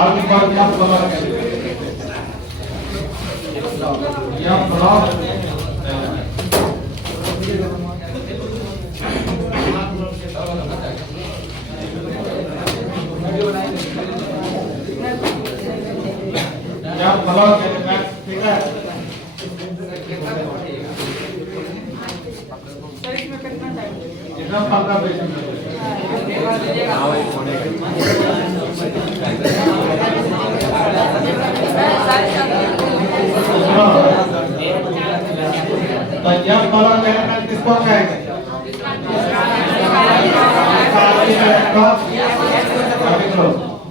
आगे बढ़ या ब्लॉक या ब्लॉक या ब्लॉक एलिमेंट ठीक है। कितना 15 पेज में तो यह ब्लॉक एलिमेंट किसको कहेंगे?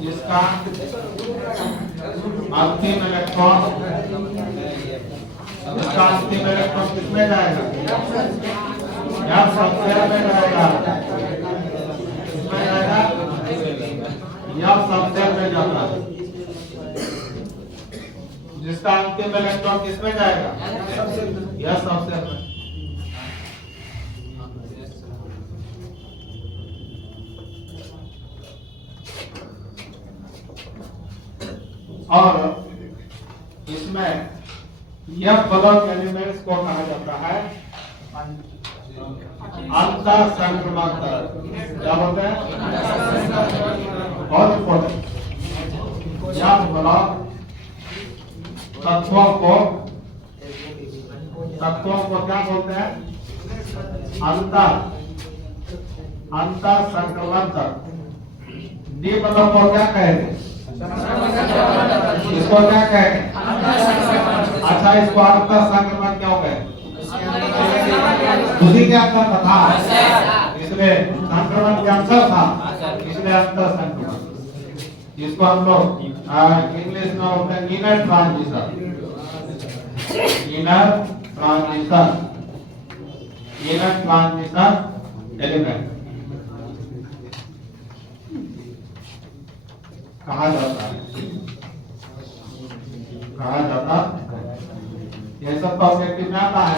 जिसका अंतिम इलेक्ट्रॉन किसमें जाएगा? या सबसेल में जाएगा। किसमें जाएगा? या सबसेल में जाता है। जिसका अंतिम इलेक्ट्रॉन किसमें जाएगा? या सबसेल में। और इसमें यह ब्लॉक एलिमेंट्स को कहा जाता है अंतर संक्रमण तरल। क्या बोलते हैं? बहुत इंपॉर्टेंट। यह ब्लॉक तत्वों को क्या बोलते हैं? अंतर संक्रमण तरल। डी ब्लॉक को क्या कहेंगे? इसको क्या कहेंगे? अच्छा, इसको अंतर संक्रमण क्यों कहें? उसी के अंदर था, इसलिए संक्रमण के अंदर था, इसलिए अंतर संक्रमण। इसको हम लोग इंग्लिश में बोलते हैं inner transition. Inner transition element कहा जाता है। ये सब तो ऑब्जेक्टिव में आता है।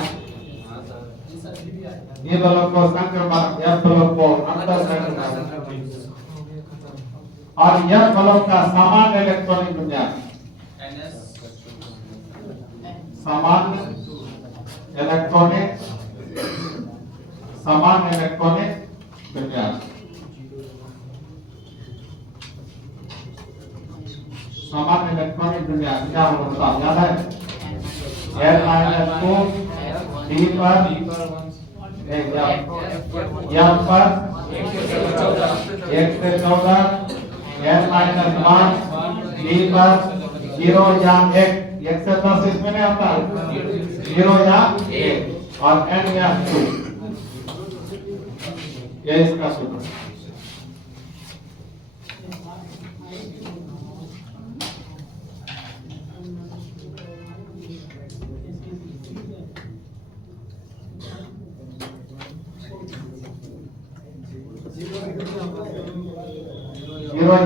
ये ब्लॉक को संक्रमण, यह ब्लॉक को अंतर संक्रमण, और यह ब्लॉक का सामान्य इलेक्ट्रॉनिक विन्यास क्या होता है? याद है? L-2 D पर M पर 1 से 14, N-1 D पर 0 या 1 से 10 इसमें नहीं आता, 0 या 1 और N या 2। ये इसका सूत्र।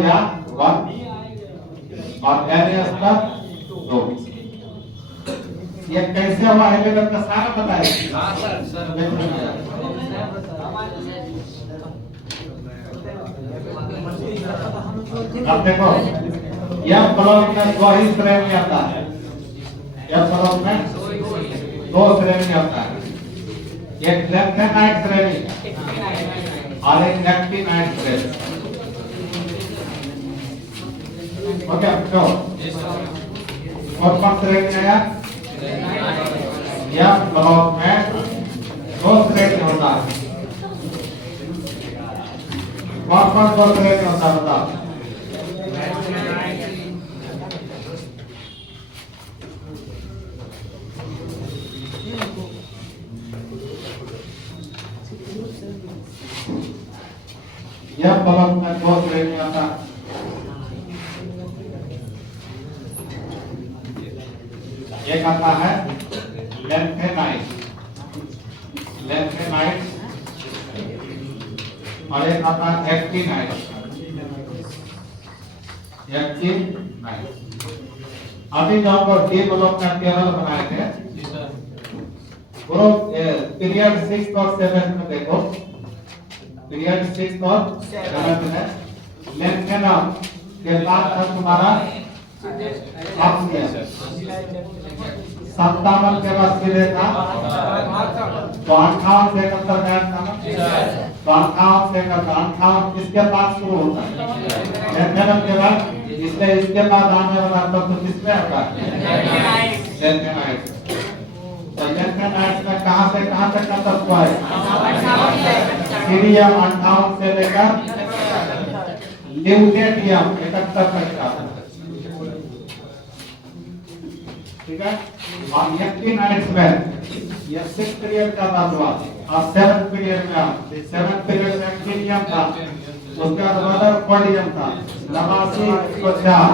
या 1 और NS का 2। ये कैसे हुआ एलिमेंट का सारा बताइए। अब देखो, यह ब्लॉक में 2 ही श्रेणी आता है। यह ब्लॉक में 2 श्रेणी आता है। एक लेफ्टिनाइट श्रेणी और एक लेफ्टिनाइट श्रेणी। ओके, तो और कौन श्रेणी आया? यह ब्लॉक में 2 श्रेणी होता है। कौन 2 श्रेणी होता है बताओ? यह ब्लॉक में 2 श्रेणी होता है। एक आता है लेंथेनाइट और एक आता है एक्टिनाइट। अभी जो हम डी ब्लॉक का टेबल बनाए थे ग्रुप पीरियड 6 और 7 में देखो, पीरियड 6 और 7 में लेंथेनम के बाद था तुम्हारा ऑक्सीजन। 57 के बाद सीधे था तो 58 से 71 गैप था ना, तो 58 से 58 किसके पास शुरू होता है? लेंथेनम के बाद। इसलिए इसके बाद आने वाला तत्व किसमें आता है? लेंथेनाइट। तो लेंथेनाइट में कहां से कहां तक का तत्व है? सीरियम 58 से लेकर ल्यूटेटियम 71 तक का। ठीक है। और एक्टिनाइट्स में ये 6 पीरियड का बात हुआ और 7 पीरियड में 7 पीरियड में एक्टिनियम था, उसके बाद मदर पोडियम था 89 104,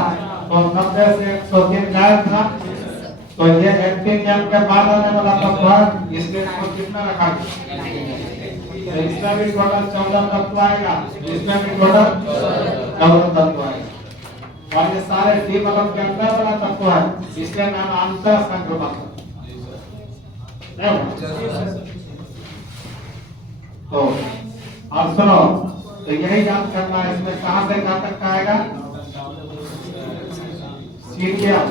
तो 90 से 103 गायब था। तो ये एक्टिनियम के बाद आने वाला तत्व इसलिए इसको कितना रखा गया? तो इसमें भी टोटल 14 तत्व आएगा, इसमें भी टोटल 14 तत्व आएगा। और ये सारे डी बलम के अंदर वाला तत्व है, इसलिए नाम अंतर संक्रमण। तो अब सुनो, तो यही याद करना है, इसमें कहां से कहां तक का आएगा? सीरियम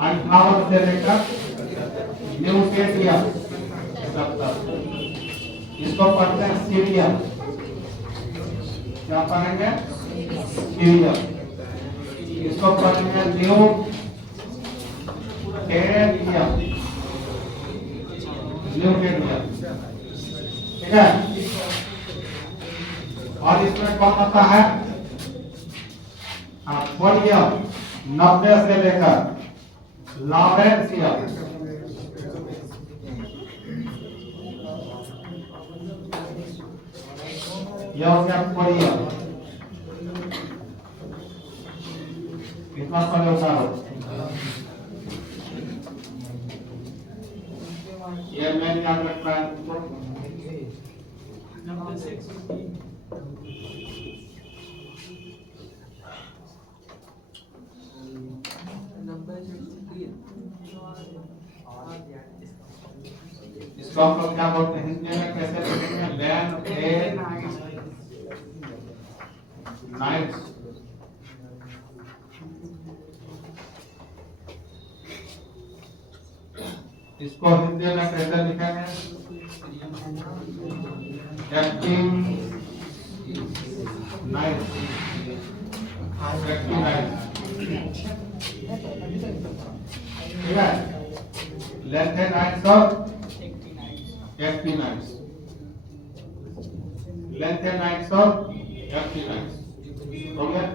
58 से लेकर ल्यूटेटियम 70। इसको पढ़ते हैं सीरियम। क्या पढ़ेंगे? सीरियम। इसको पढ़ेंगे ल्यूटेटियम। ल्यूटेटियम, ठीक है। और इसमें कौन होता है? पोडियम 90 से लेकर लॉरेंसियम। यह हो गया पोडियम। कितना पढ़े उतारो? ये मैं याद रखना है तुमको। इसको आप लोग क्या बोलते हैं हिंदी में? कैसे लिखेंगे? लैन ए नाइट। इसको हिंदी में कैसे लिखेंगे? Active night. एक्टिव नाइट, ठीक है। लेंथेनाइट्स और एक्टिनाइट्स। लेंथेनाइट्स और एक्टिनाइट्स हो गया।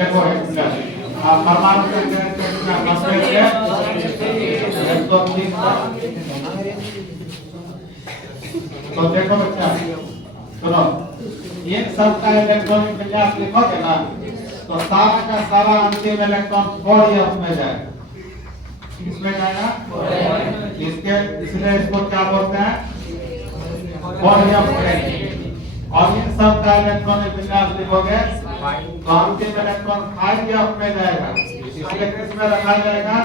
देखो परमाणु के तो देखो बच्चा सुनो, एक सब का इलेक्ट्रॉनिक विन्यास लिखोगे ना तो सारा का सारा अंतिम इलेक्ट्रॉन पोडियम में जाएगा। इसमें जाएगा इसके, इसलिए इसको क्या बोलते हैं? Podium ring. और इन सब का इलेक्ट्रॉनिक विन्यास लिखोगे तो अंतिम इलेक्ट्रॉन 5f में जाएगा, इसलिए किसमें रखा जाएगा?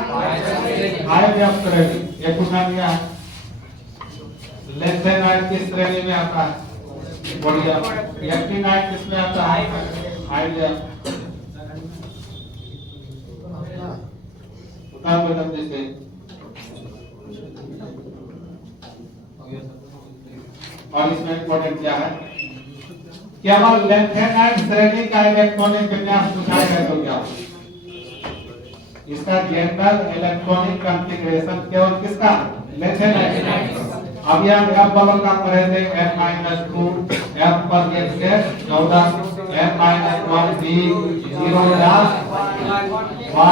5f श्रेणी। ये पूछा गया है। लेंथेनाइट किस श्रेणी में आता है? पोडियम। एक्टिनाइट किसमें आता है? 5f। उतार दो जल्दी से। और इसमें इंपॉर्टेंट क्या है? केवल लेंथेनाइट श्रेणी का इलेक्ट्रॉनिक विन्यास पूछा गया तो क्या? इसका जनरल इलेक्ट्रॉनिक कॉन्फ़िगरेशन केवल किसका? लेंथेनाइट। अब यह f बबल का पढ़े थे n-2 f पर x से 14 n-1 b 0 1 और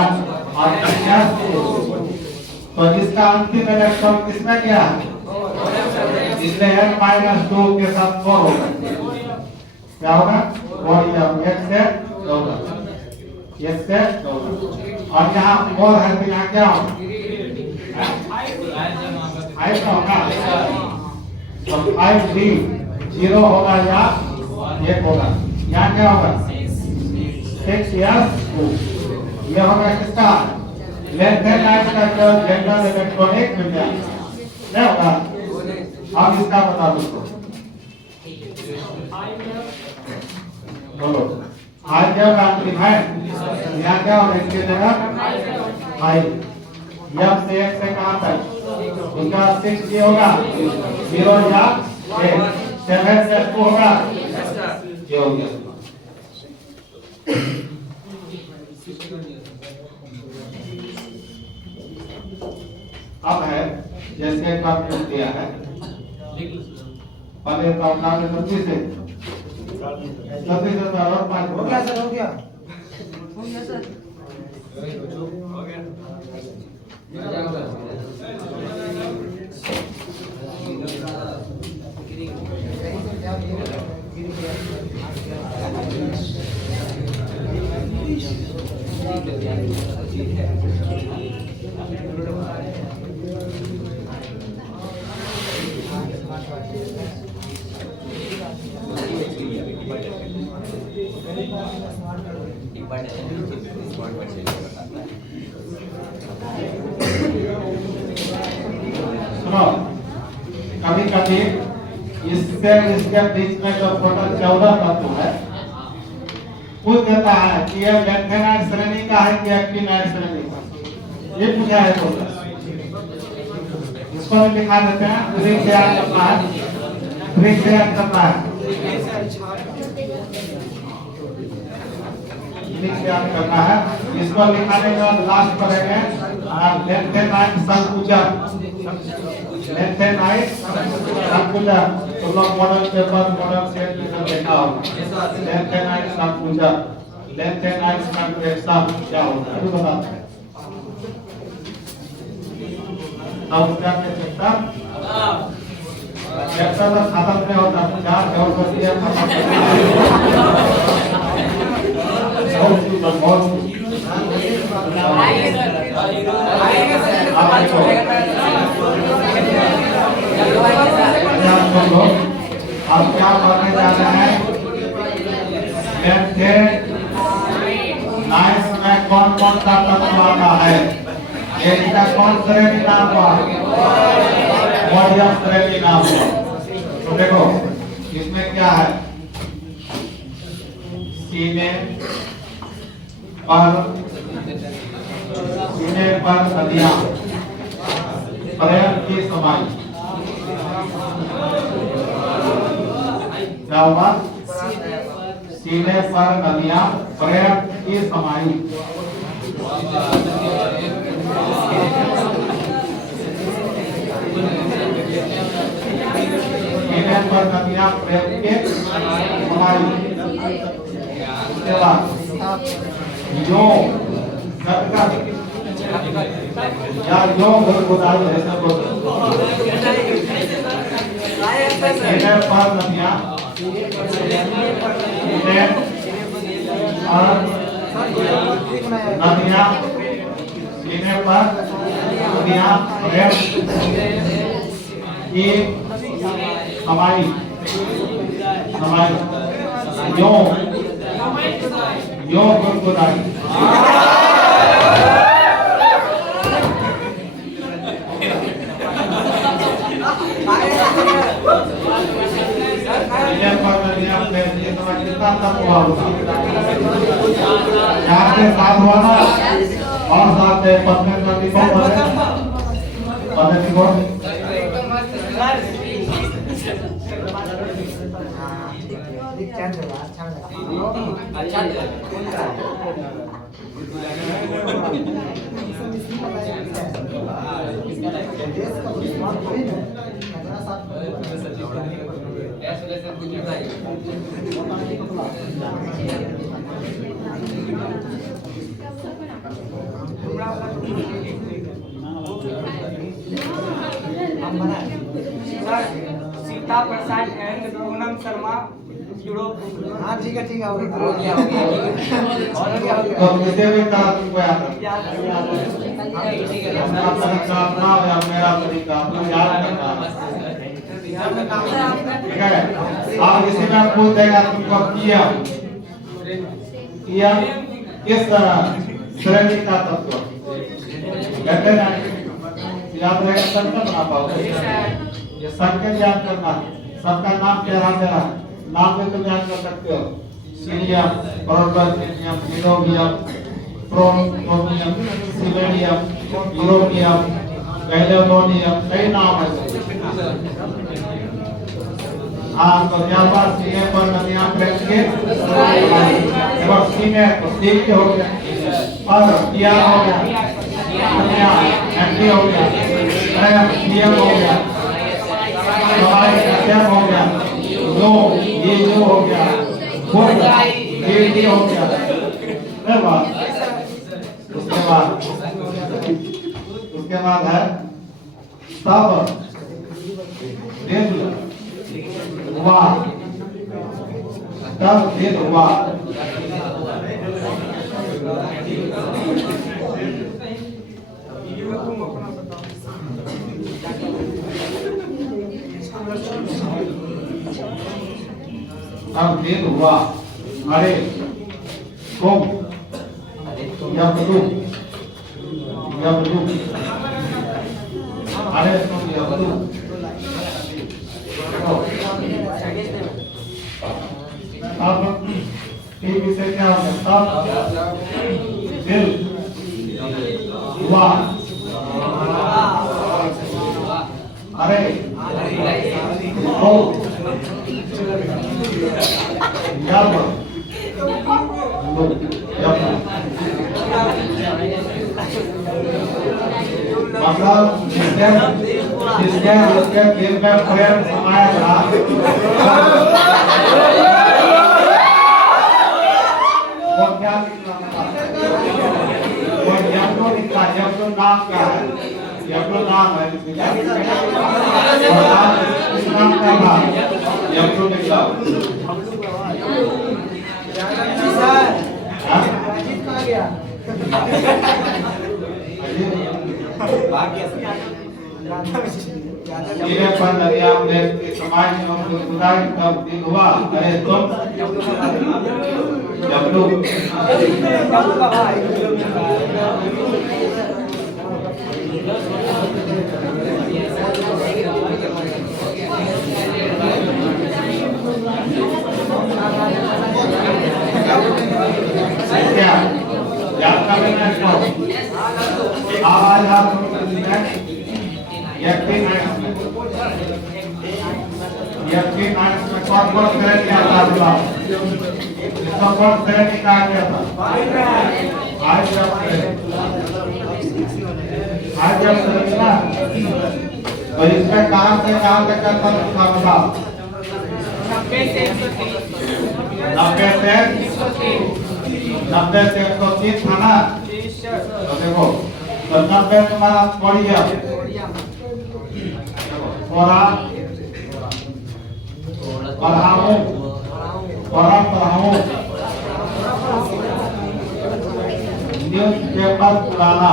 तो इसका अंतिम इलेक्ट्रॉन किसमें गया? इसलिए n-2 के साथ 4 होगा। क्या होगा? और एक से 14 एक से 14 और यहाँ और है तो यहाँ क्या होगा 5 होगा तो 5 3 0 होगा या 1 होगा यहाँ क्या होगा 6 या 2 ये होगा किसका लेफ्ट हैंड साइड का जो जनरल इलेक्ट्रॉनिक विज्ञान क्या होगा आप इसका बता दो बोलो आज क्या होगा है यहाँ क्या होगा इसके जगह 5 यह से 1 से कहाँ तक उसका 6 ये होगा 0 या 1 7 से 2 होगा ये हो गया अब है जैसे एक बार पूछ दिया है पहले का नाम है जल्दी से और 5 हो गया सर हो गया सर सुनो कभी कभी इससे इसके बीच में जो टोटल 14 तत्व है पूछ देता है कि यह लेफ्टिनेंट श्रेणी का है कि एक्टिनेंट श्रेणी का ये पूछा है तो इसको भी लिखा देते हैं फ्री तैयार करना है फ्री तैयार करना है तैयार करना है इसको लिखाने के बाद लास्ट पढ़ेंगे लेफ्टिनेंट संकुचन लेफ्टिनेंट संकुचन तुम लोग मॉडल पेपर मॉडल सेट में देखा होगा लेफ्टिनेंट संकुचन लेफ्टिनेंट संकुचन क्या होता है बताते हैं अब क्या कहते हैं चैप्टर का खत्म नहीं होता चार और कर दिया आप क्या पढ़ने जा रहे हैं नाइस में कौन कौन सा तत्व आता है इसका कौन श्रेणी नाम हुआ मध्यम श्रेणी नाम हुआ तो देखो इसमें क्या है सीने पर नदियां पर्यटन की समाई क्या होगा सीने पर नदियां पर्यटन की समाई सीने पर नदियां पर्यटन के समाई उसके बाद जो या जो गुदाई ऐसा बोलते हैं पर नदियां और नदियां सीने पर नदियां की समाई समाई यो गुदाई साथ हुआ ना और साथ पत्नी को सीता प्रसाद एंड पूनम शर्मा हाँ ठीक है हो गया तो किसी भी तरह तुमको याद रखना अपना या मेरा तरीका अपना याद करना ठीक है। अब इसी में पूछ देगा तुमको किया किस श्रेणी का तत्व कहते हैं याद रहेगा तब ना बना पाओगे। ये संकेत याद करना सबका नाम क्या रहा नाम में तुम याद कर सकते हो। सीरियम प्रोटोनियम निरोबियम प्रोटोनियम सिलेनियम यूरोनियम गैलेडोनियम कई नाम है। हाँ तो यहाँ पर सीने पर नदियाँ बैठेंगे और सीने को सीख के हो गया और किया हो गया एंटी हो गया नियम हो गया हो गया नो ये जो हो गया वो ये हो गया उसके बाद है तब दिन हुआ तब दिन हुआ तब दिन हुआ अरे तुम यबलू अरे तुम यबलू अब टीवी से क्या होगा तब दिल हुआ अरे मतलब जिसके दिल में प्रेम समाया था वो क्या निकला वो यमनो निकला। यमनो नाम का है यमनो नाम है इस नाम का था यमनो निकला। ये पर नदिया में समाज में गुदाई तब दिन हुआ अरे तुम यमनो क्या याद कर लेना इसको आवाज आप यकीन में कौन श्रेणी आता था इसका कौन श्रेणी का गया था आज जब ना तो इसमें कहां से कहां तक का था 90 से 130 था ना। तो देखो तो 90 तुम्हारा पड़ गया न्यूज पेपर पुराना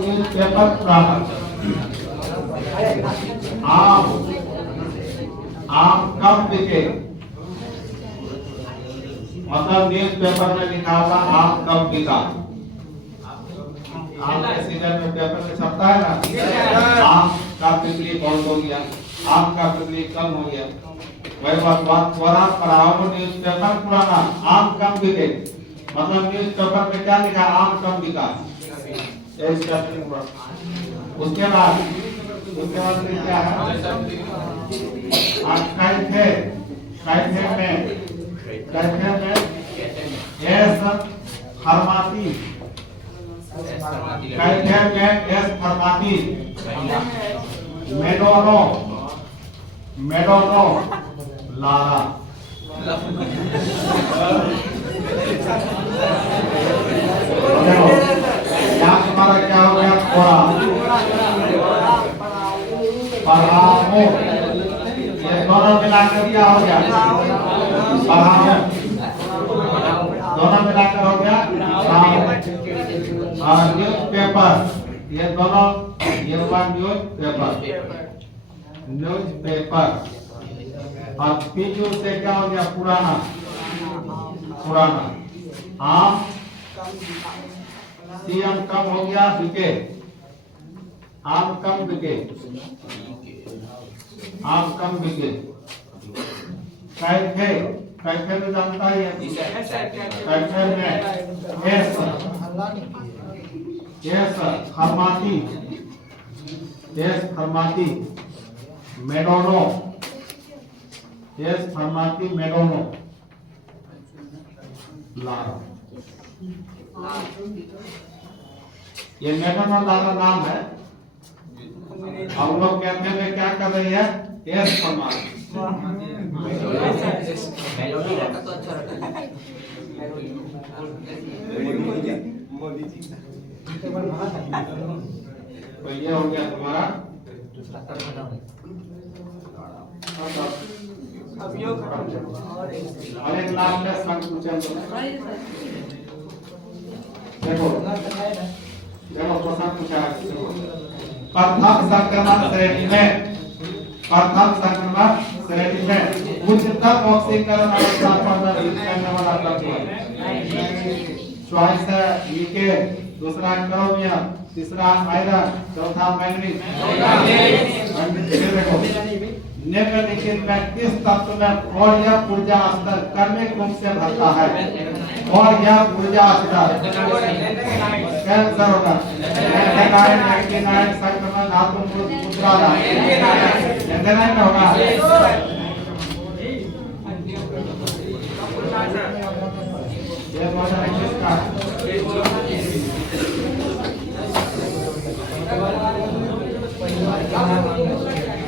न्यूज पेपर पुराना आम कब बिके मतलब न्यूज पेपर में लिखा था आम कब बिका। आम के सीजन में पेपर में छपता है ना आम का बिक्री बहुत हो गया आम का बिक्री कम हो गया। वही बात पढ़ाओ न्यूज पेपर पुराना आम कम बिके मतलब न्यूज पेपर में क्या लिखा आम कम बिका। उसके बाद क्या है कैथे में एस फरमाती मेडोनो लारा यहाँ तुम्हारा क्या हो गया थोड़ा पढ़ाओ ये दोनों मिलाकर क्या हो गया? बढ़ाओ। दोनों मिलाकर हो गया और न्यूज पेपर, ये दोनों, ये हुआ न्यूज पेपर, न्यूज पेपर। और पीयू से क्या हो गया? पुराना, पुराना। आम, सीएम कम हो गया बिके, आम कम बिके, आम कम बिके। कैफे, कैफे में जानता है? कैफे में एस, एस फरमाती, एस फरमाती, मेडोनो, एस फरमाती मेडोनो, लारा। ये मेडोनो लारा नाम है। हम लोग कैफे में क्या कर रही है? एस फरमाती। मेलोडी रखा तो अच्छा रखा। तो ये हो गया तुम्हारा। और एक नाम है संकुचन। देखो देखो प्रश्न पूछा है। प्रथम संक्रमण श्रेणी में, प्रथम संक्रमण श्रेणी में उच्चतम ऑक्सीकरण अवस्था पर करने वाला तत्व। चॉइस है निकेल, दूसरा क्रोमियम, तीसरा आयरन, चौथा मैग्नीज। देखो निम्नलिखित में किस तत्व में क्लोरीन ऊर्जा स्तर क्रमिक रूप से बढ़ता है? क्लोरीन ऊर्जा स्तर कैंसर होगा, संक्रमण धातु मुद्रा एंजाइम होगा। ये 2021 का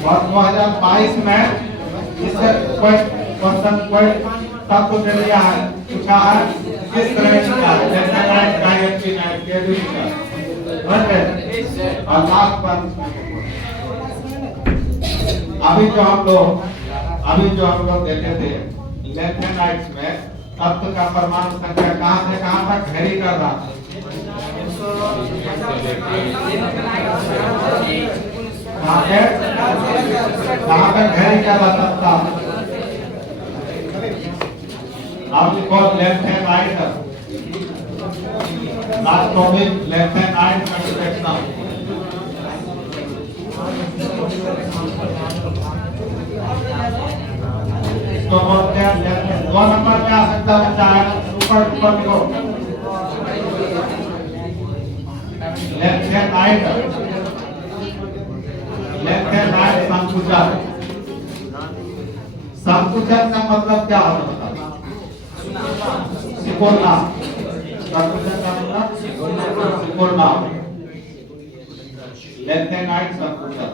और 2022 में इससे कोई क्वेश्चन कोई तत्व दे दिया है, पूछा है किस तरह का, जैसे डायरेक्टिव है, और लास्ट पर अभी जो हम लोग देखे थे लेथेनाइट्स में तत्व का परमाणु संख्या कहां से कहां तक वेरी कर रहा था? कहां तक वेरी कर रहा था? अब लिखो लेथेनाइट, लास्ट टॉपिक लेथेनाइट कंसेप्शन। तो बोलते हैं 2 नंबर पे आ सकता है, चाहे ऊपर लिखो लेथेनाइट, लेथेनाइट संकुचन। संकुचन का मतलब क्या होता है? सिकोड़ना। संकुचन का मतलब सिकोड़ना। लेथेनाइट संकुचन।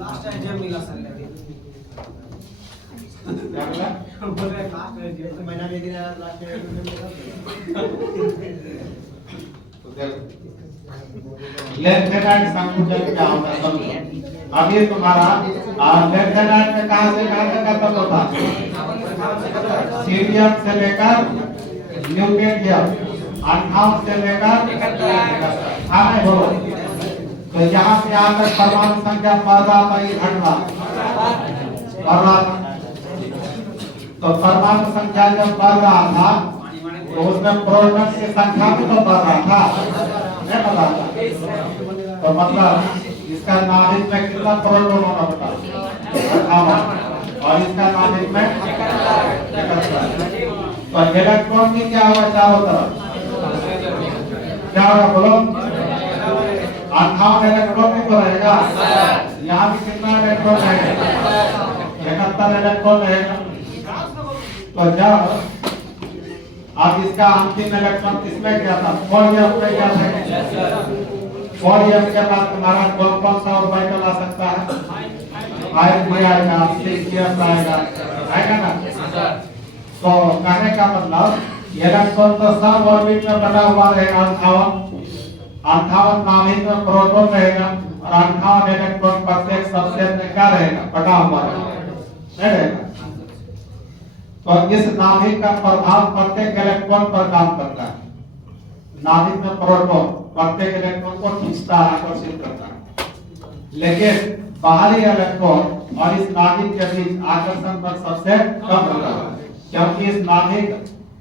लास्ट टाइम मिला सर क्या बोला? बोल रहे लास्ट महीना में दिन आया लास्ट टाइम लेथेनाइट संकुचन क्या होता है समझो। अब ये तुम्हारा लेथेनाइट में कहां से कहां तक का तत्व होता है? सीरियम से लेकर न्यूक्लियम, 58 से लेकर 71। हाँ नहीं बोलो। तो यहाँ से यहाँ तक परमाणु संख्या बढ़ रहा था, ये घट रहा, बढ़ रहा था। तो परमाणु संख्या जब बढ़ रहा था तो उसमें प्रोटॉन की संख्या भी तो बढ़ रहा था, नहीं बढ़ रहा था? तो मतलब इसका नाभिक में कितना प्रोटॉन होना होता है? 58, और इसका नाभिक में 71। तो इलेक्ट्रॉन की क्या होगा चारों तरफ? क्या होगा बोलो? 58 इलेक्ट्रॉन भी तो रहेगा। यहाँ भी कितना इलेक्ट्रॉन रहेगा? 71 इलेक्ट्रॉन रहेगा। तो जब अब इसका अंतिम इलेक्ट्रॉन किसमें गया था? 4s में गया था। 4s के बाद तुम्हारा कौन सा ऑर्बिटल आ सकता है? 5s आएगा, 6s आएगा, आएगा ना? तो कहने का मतलब इलेक्ट्रॉन तो सब ऑर्बिट में बटा हुआ रहेगा 58 नाभिक में प्रोटॉन रहेगा और 58 इलेक्ट्रॉन प्रत्येक सबसेट में क्या रहेगा बटा हुआ रहेगा। तो इस नाभिक का प्रभाव प्रत्येक इलेक्ट्रॉन पर काम करता है। नाभिक में प्रोटॉन प्रत्येक इलेक्ट्रॉन को खींचता है, आकर्षित करता है, लेकिन बाहरी इलेक्ट्रॉन और इस नाभिक के बीच आकर्षण बल सबसे कम होता है, क्योंकि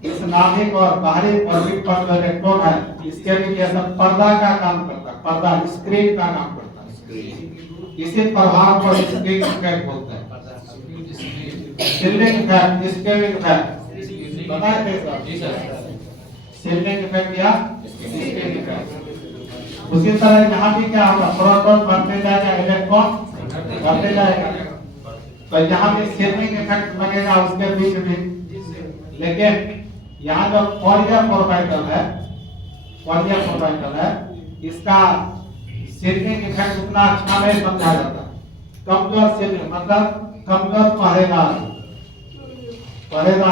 इस नाभिक और बाहरी ऑर्बिट पर जो इलेक्ट्रॉन है इसके बीच यह सब पर्दा का काम करता है, पर्दा स्क्रीन का काम करता है। इसी प्रभाव को स्क्रीन इफेक्ट बोलते हैं। शिल्डिंग इफेक्ट, स्केलिंग इफेक्ट बताए थे सर, शिल्डिंग इफेक्ट या स्केलिंग इफेक्ट। उसी तरह यहाँ भी क्या होगा, प्रोटॉन बढ़ते जाएगा, इलेक्ट्रॉन बढ़ते जाएगा, तो यहाँ भी शिल्डिंग इफेक्ट लगेगा उसके बीच में। लेकिन यहाँ जो फॉरियर ऑर्बिटल है इसका शिल्डिंग इफेक्ट उतना अच्छा नहीं समझा जाता। कमजोर शिल्डिंग मतलब कमजोर पहरेदार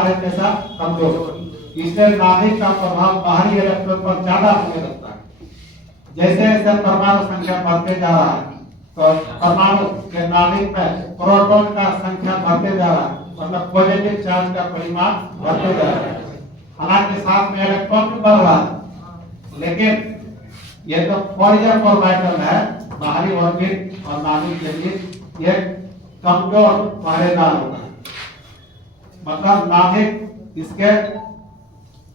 है, कैसा कमजोर, इससे नाभिक का प्रभाव बाहरी इलेक्ट्रॉन पर ज्यादा होने लगता है। जैसे जैसे परमाणु संख्या बढ़ते जा रहा है तो परमाणु के नाभिक में प्रोटॉन का संख्या बढ़ते जा रहा है, मतलब पॉजिटिव चार्ज का परिमाण बढ़ते जा रहा है। हालांकि साथ में इलेक्ट्रॉन भी बढ़ रहा है, लेकिन ये तो फॉरियर ऑर्बिटल है, बाहरी ऑर्बिट और नाभिक के बीच ये कमजोर पहरेदार होगा, मतलब नाभिक इसके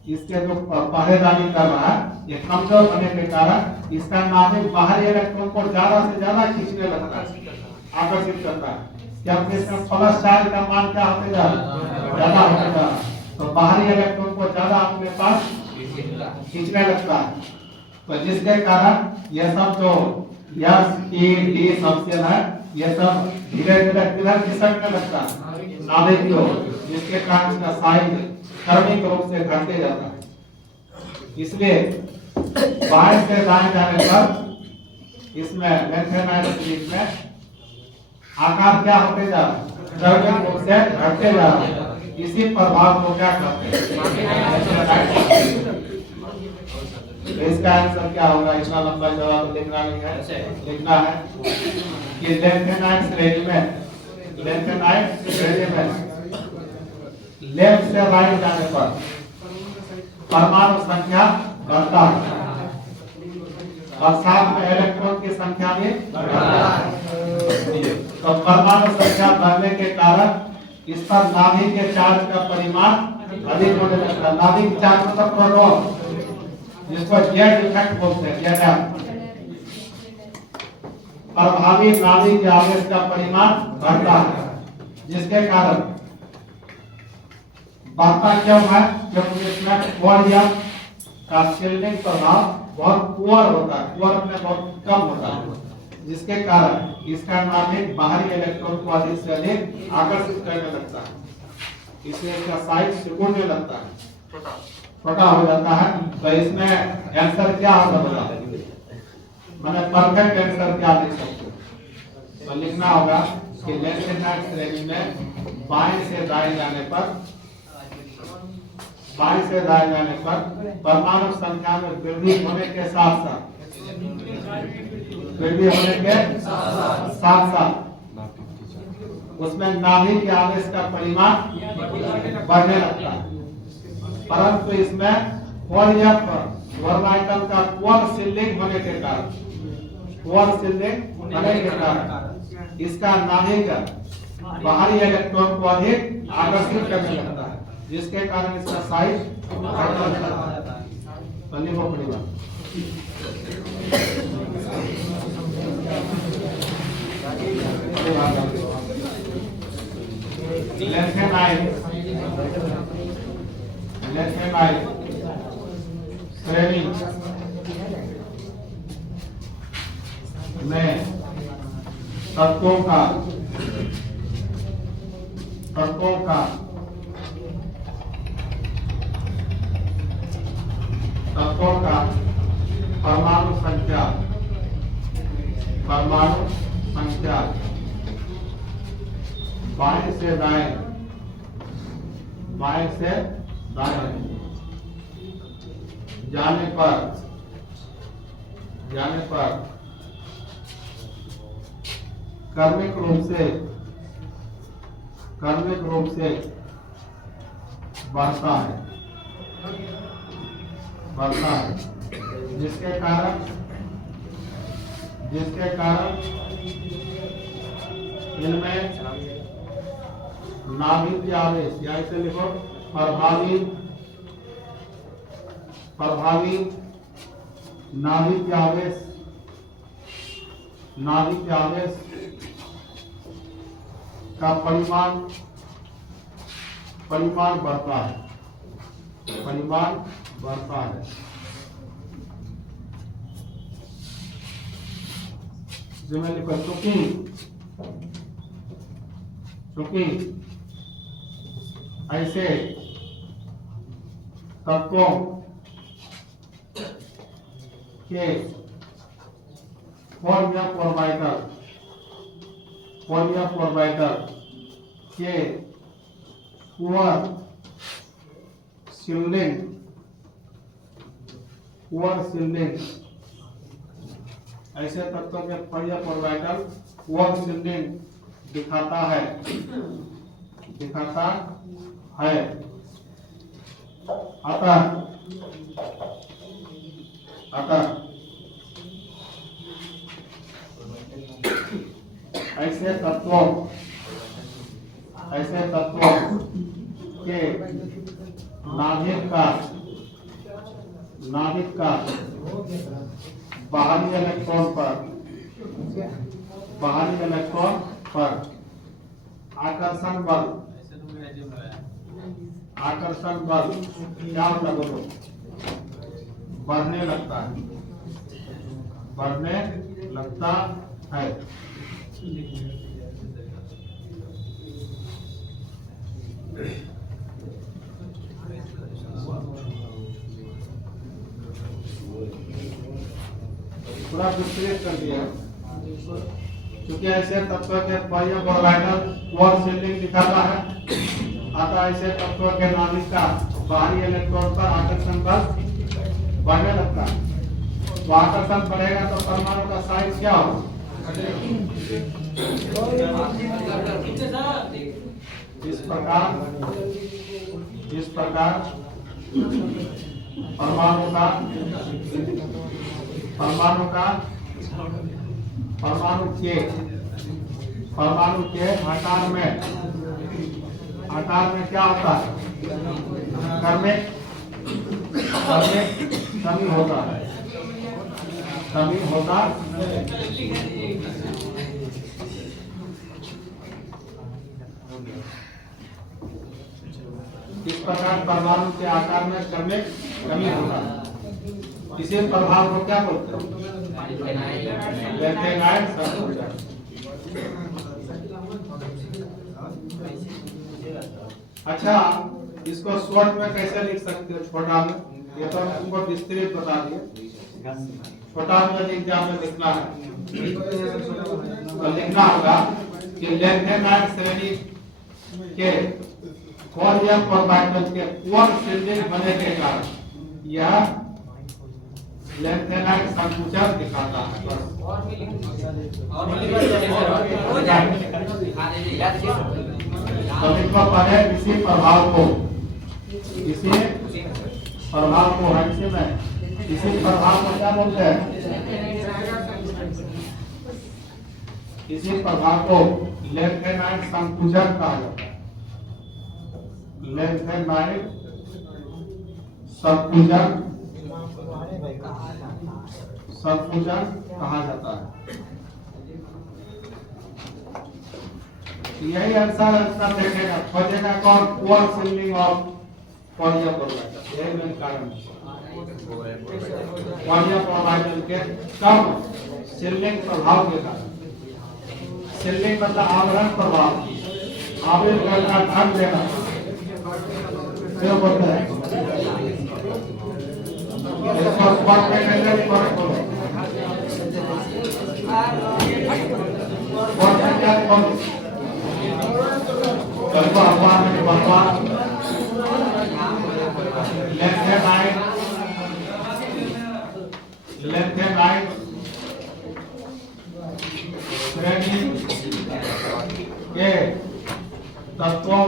जो पहरेदारी कर रहा है ये कमजोर होने के कारण इसका नाभिक बाहरी इलेक्ट्रॉन को ज्यादा से ज्यादा खींचने लगता है, आकर्षित करता है, क्योंकि इसमें प्लस चार्ज का मान क्या होते जा रहा है, ज्यादा होते जा रहा है, तो बाहरी इलेक्ट्रॉन को ज्यादा अपने पास खींचने लगता है। तो जिसके कारण यह सब जो यस ई डी सबसेल है ये सब धीरे धीरे किधर खिसकने लगता है, नाभिक की ओर, जिसके कारण इसका साइज क्रमिक रूप से घटते जाता है। इसलिए बाएं से दाएं जाने पर इसमें लेंथेनाइड सीरीज में आकार क्या होते जा रहा है, क्रमिक रूप से घटते जा रहा है। इसी प्रभाव को क्या कहते हैं, इसका आंसर क्या होगा, इतना लंबा जवाब लिखना नहीं है, लिखना है कि लेंथेनाइड श्रेणी में लेफ्ट से राइट जाने पर परमाणु संख्या बढ़ता है और साथ में इलेक्ट्रॉन की संख्या भी बढ़ता है। तो परमाणु संख्या बढ़ने के कारण इस पर नाभिक के चार्ज का परिमाण अधिक होने लगता है। नाभिक चार्ज मतलब प्रोटॉन, जिसको जेट इफेक्ट बोलते हैं, प्रभावी नाभिक के आवेश का परिमाण बढ़ता है, जिसके कारण बढ़ता क्यों है, क्योंकि इसमें फॉरियर का शिल्डिंग प्रभाव बहुत पुअर होता है, पुअर में बहुत कम होता है, जिसके कारण इसका नाभिक बाहरी इलेक्ट्रॉन को अधिक से अधिक आकर्षित करने लगता है, इसलिए इसका साइज सिकुड़ने लगता है, छोटा हो जाता है। तो इसमें आंसर क्या होगा, मैंने परफेक्ट आंसर क्या लिख सकते हो, तो लिखना होगा कि लेंथेनाइड श्रेणी में बाएं से दाएं जाने पर परमाणु संख्या में वृद्धि होने के साथ साथ उसमें नाभिक के आवेश का परिमाण बढ़ने लगता है, परंतु इसमें ऑर्बिटल का कोर शिल्डिंग होने के कारण इसका नाभिक बाहरी इलेक्ट्रॉन को अधिक आकर्षित करने लगता है, जिसके कारण इसका साइज बढ़ता जाता है। लेंथेनाइड श्रेणी में तत्वों का परमाणु संख्या बाएं से दाएं जाने पर कर्मिक रूप से बढ़ता है जिसके कारण इनमें नाभिक आवेश या इसे लिखो प्रभावी नाभिक आवेश का परिमाण बढ़ता है जिसमें लिखो चूंकि ऐसे तत्वों के फोलिया प्रोवाइडर के पुअर सीलिंग ऐसे तत्वों के फोलिया प्रोवाइडर पुअर सीलिंग दिखाता है अतः ऐसे तत्वों के नाभिक का बाहरी इलेक्ट्रॉन पर आकर्षण बल क्या होता है बोलो बढ़ने लगता है पूरा विस्तृत कर दिया क्योंकि ऐसे तत्व के फोलिया प्रोवाइडर पुअर सीलिंग दिखाता है अतः ऐसे तत्व के नाभिक का बाहरी इलेक्ट्रॉन पर आकर्षण बल बढ़ने लगता है तो आकर्षण बढ़ेगा तो परमाणु का साइज क्या होगा इस प्रकार परमाणु के आकार में क्या होता है कमी होता इस प्रकार परमाणु के आकार में कमी होता है इसी प्रभाव को क्या बोलते हैं लेंथेनाइड संकुचन। अच्छा इसको शॉर्ट में कैसे लिख सकते हो छोटा में ये तो तुमको विस्तृत बता दिए छोटा में एग्जाम में लिखना है तो लिखना होगा कि लेंथेनाइड श्रेणी के फोलिया प्रोवाइडर के पुअर सीलिंग होने के कारण यह लेंथेनाइड संकुचन दिखाता है पहले इसी प्रभाव को क्या बोलते हैं इसी प्रभाव को लेंथेनाइड संकुचन कहा जाता है लेंथेनाइड संकुचन कहा जाता है यही आंसर देखेगा खोजेगा कौन poor ceiling of folia provider यही मेन कारण फोलिया प्रोवाइडर के कम सीलिंग प्रभाव के कारण सीलिंग मतलब आवरण प्रभाव आवरण का ढंग देना क्या बोलते हैं इसको स्पॉट पे कैसे फर्क बोलो स्पॉट पे क्या बोलो कल्पा अफवाह में बफा लेंथेनाइड श्रेणी के तत्वों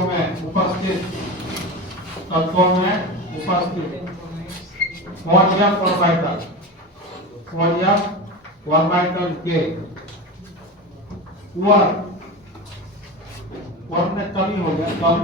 में उपस्थित सोडियम ऑर्बिटल के वर में कमी हो गया कम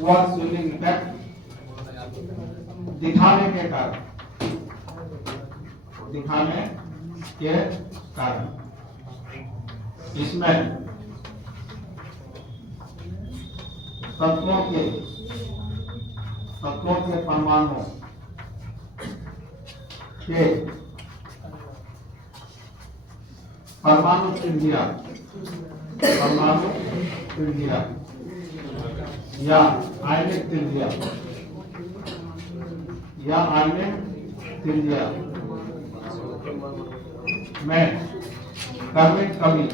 वर सीलिंग इफेक्ट दिखाने के कारण इसमें तत्वों के परमाणु के परमाणु त्रिज्या या आयनिक त्रिज्या में क्रमिक कमी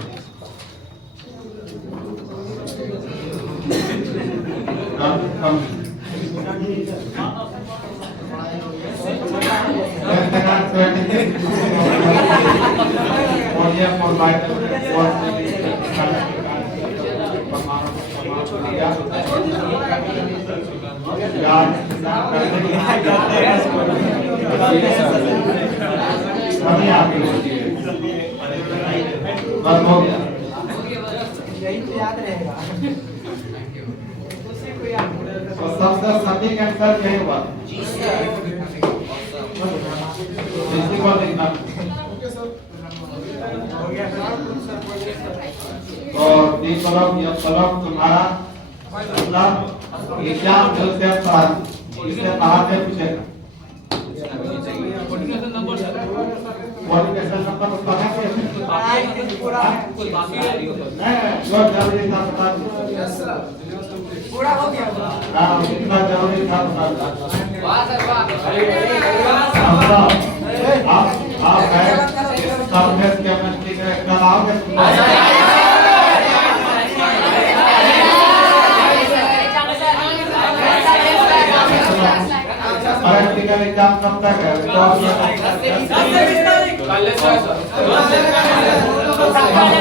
सोडियम ऑर्बिटल कमी आती है बस हो गया यही तो याद रहेगा और सबसे सटीक आंसर यही हुआ इसी को लिखना और डी कलम या कलम तुम्हारा मतलब एग्जाम जल से बाहर इससे बाहर से पूछेगा कोऑर्डिनेशन नंबर उसका है पूरा जो जरूरी था बता दो पूरा हो गया हां इतना जरूरी था बता दो वाह सर वाह आप है सरफेस केमिस्ट्री का कराओगे प्रैक्टिकल एग्जाम कब तक है